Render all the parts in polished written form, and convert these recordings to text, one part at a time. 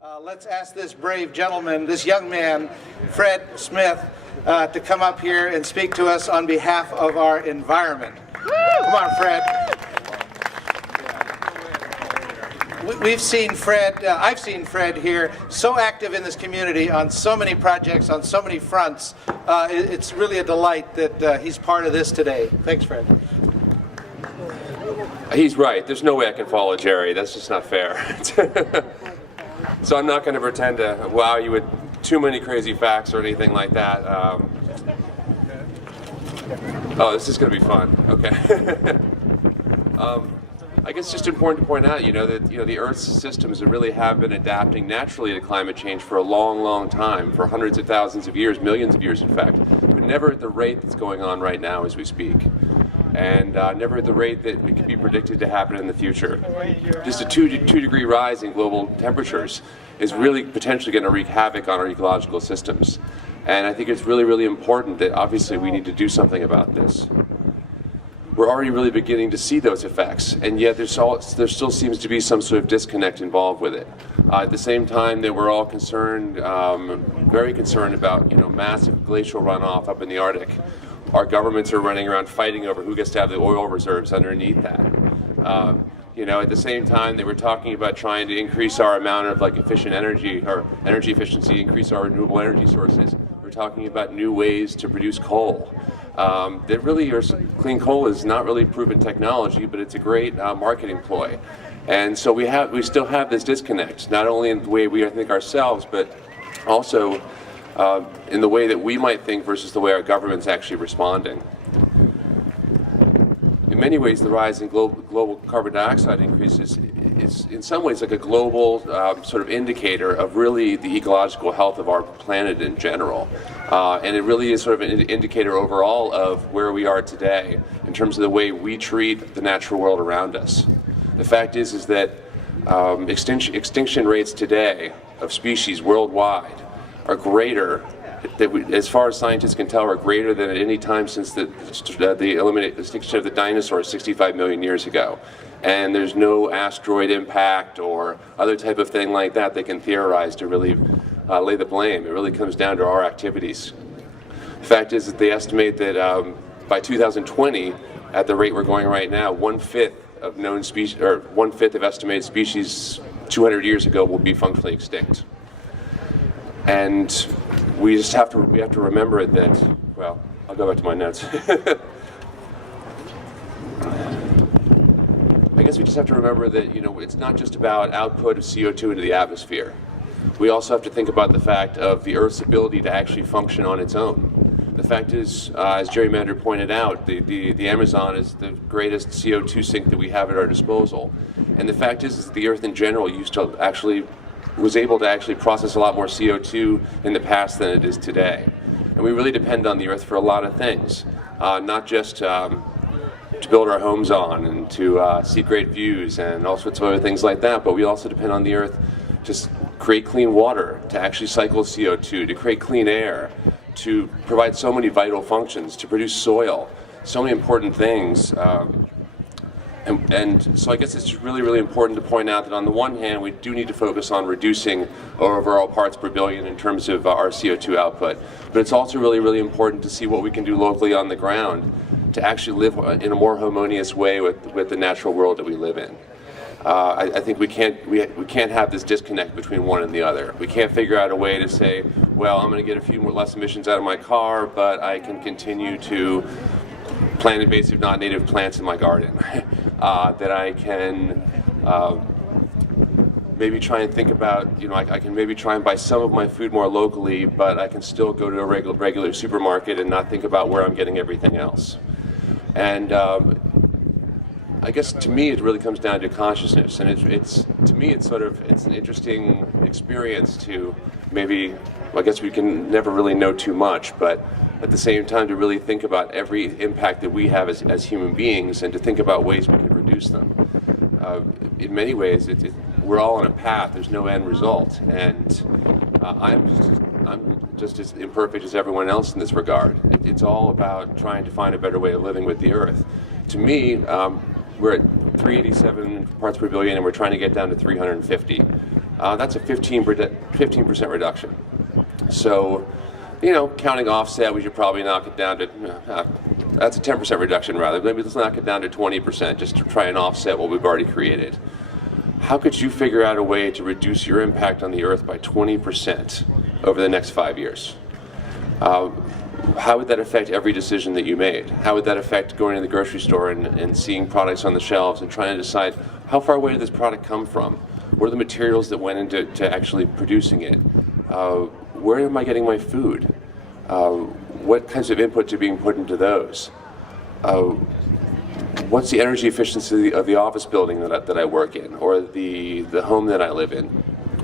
Let's ask this brave gentleman, this young man, Fred Smith, to come up here and speak to us on behalf of our environment. Come on, Fred. We've seen Fred, I've seen Fred here so active in this community on so many projects, on so many fronts. It's really a delight that he's part of this today. Thanks, Fred. He's right. There's no way I can follow Jerry. That's just not fair. So I'm not going to pretend to wow you with too many crazy facts or anything like that. Oh, this is going to be fun. Okay. I guess it's just important to point out, that the Earth's systems really have been adapting naturally to climate change for a long, long time, for hundreds of thousands of years, millions of years, in fact, but never at the rate that's going on right now as we speak. And never at the rate that it could be predicted to happen in the future. Just a 2-degree rise in global temperatures is really potentially going to wreak havoc on our ecological systems. And I think it's really, really important that obviously we need to do something about this. We're already really beginning to see those effects, and yet there still seems to be some sort of disconnect involved with it. At the same time that we're all concerned, very concerned about massive glacial runoff up in the Arctic, our governments are running around fighting over who gets to have the oil reserves underneath that. At the same time they were talking about trying to increase our amount of efficient energy, or energy efficiency, increase our renewable energy sources. We're talking about new ways to produce coal. That really, clean coal is not really proven technology, but it's a great marketing ploy. And so we still have this disconnect, not only in the way we think ourselves, but also in the way that we might think versus the way our government's actually responding. In many ways, the rise in global carbon dioxide increases is in some ways like a global sort of indicator of really the ecological health of our planet in general. And it really is sort of an indicator overall of where we are today in terms of the way we treat the natural world around us. The fact is that extinction rates today of species worldwide are greater, as far as scientists can tell, are greater than at any time since the extinction of the dinosaurs 65 million years ago. And there's no asteroid impact or other type of thing like that they can theorize to really lay the blame. It really comes down to our activities. The fact is that they estimate that by 2020, at the rate we're going right now, 1/5 of known species, or 1/5 of estimated species 200 years ago will be functionally extinct. And we have to remember that, well, I'll go back to my notes. I guess we just have to remember that, it's not just about output of CO2 into the atmosphere. We also have to think about the fact of the Earth's ability to actually function on its own. The fact is, as Jerry Mander pointed out, the Amazon is the greatest CO2 sink that we have at our disposal. And the fact is that the Earth in general was able to actually process a lot more CO2 in the past than it is today. And we really depend on the Earth for a lot of things, not just to build our homes on and to see great views and all sorts of other things like that, but we also depend on the Earth to create clean water, to actually cycle CO2, to create clean air, to provide so many vital functions, to produce soil, so many important things. And so I guess it's really, really important to point out that on the one hand, we do need to focus on reducing our overall parts per billion in terms of our CO2 output. But it's also really, really important to see what we can do locally on the ground to actually live in a more harmonious way with the natural world that we live in. I think we can't have this disconnect between one and the other. We can't figure out a way to say, well, I'm going to get a few more less emissions out of my car, but I can continue to plant invasive non-native plants in my garden. That I can maybe try and think about, I can maybe try and buy some of my food more locally, but I can still go to a regular supermarket and not think about where I'm getting everything else. And I guess to me it really comes down to consciousness, and it's to me it's an interesting experience to maybe, well, I guess we can never really know too much, but at the same time to really think about every impact that we have as human beings and to think about ways we can reduce them. In many ways, we're all on a path. There's no end result, and I'm just as imperfect as everyone else in this regard. It's all about trying to find a better way of living with the Earth. To me, we're at 387 parts per billion, and we're trying to get down to 350. that's a 15% reduction. So, you know, counting offset, we should probably knock it down to, that's a 10% reduction rather. Maybe let's knock it down to 20% just to try and offset what we've already created. How could you figure out a way to reduce your impact on the Earth by 20% over the next 5 years? How would that affect every decision that you made? How would that affect going to the grocery store and seeing products on the shelves and trying to decide how far away did this product come from? What are the materials that went into actually producing it? Where am I getting my food? What kinds of inputs are being put into those? What's the energy efficiency of the office building that I work in, or the home that I live in?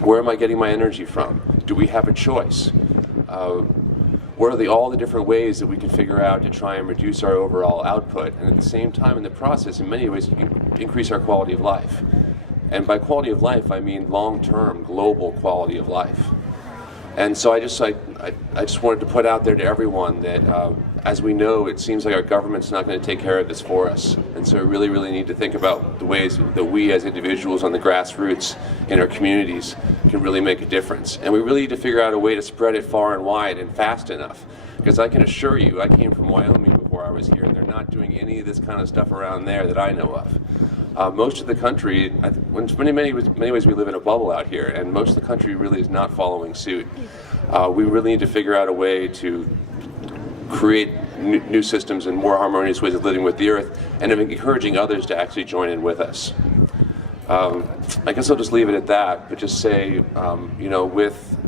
Where am I getting my energy from? Do we have a choice? What are all the different ways that we can figure out to try and reduce our overall output, and at the same time in the process, in many ways, increase our quality of life? And by quality of life, I mean long-term, global quality of life. And so I just wanted to put out there to everyone that, as we know, it seems like our government's not going to take care of this for us. And so we really, really need to think about the ways that we as individuals on the grassroots in our communities can really make a difference. And we really need to figure out a way to spread it far and wide and fast enough. Because I can assure you, I came from Wyoming before I was here, and they're not doing any of this kind of stuff around there that I know of. Most of the country, in many ways we live in a bubble out here, and most of the country really is not following suit. We really need to figure out a way to create new systems and more harmonious ways of living with the Earth, and of encouraging others to actually join in with us. I guess I'll just leave it at that, but just say, you know, with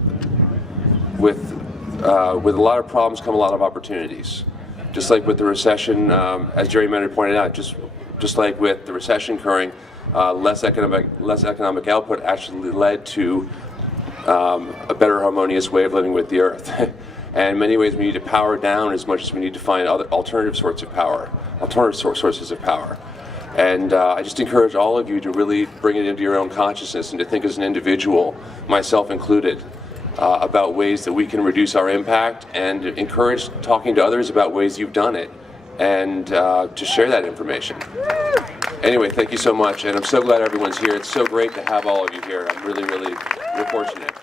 a lot of problems come a lot of opportunities. Just like with the recession, as Jerry Menard pointed out, just like with the recession occurring, less economic output actually led to a better harmonious way of living with the Earth. And in many ways we need to power down as much as we need to find other alternative sources of power. And I just encourage all of you to really bring it into your own consciousness and to think as an individual, myself included, about ways that we can reduce our impact, and encourage talking to others about ways you've done it, and to share that information. Anyway, thank you so much, and I'm so glad everyone's here. It's so great to have all of you here. I'm really, really, we're fortunate.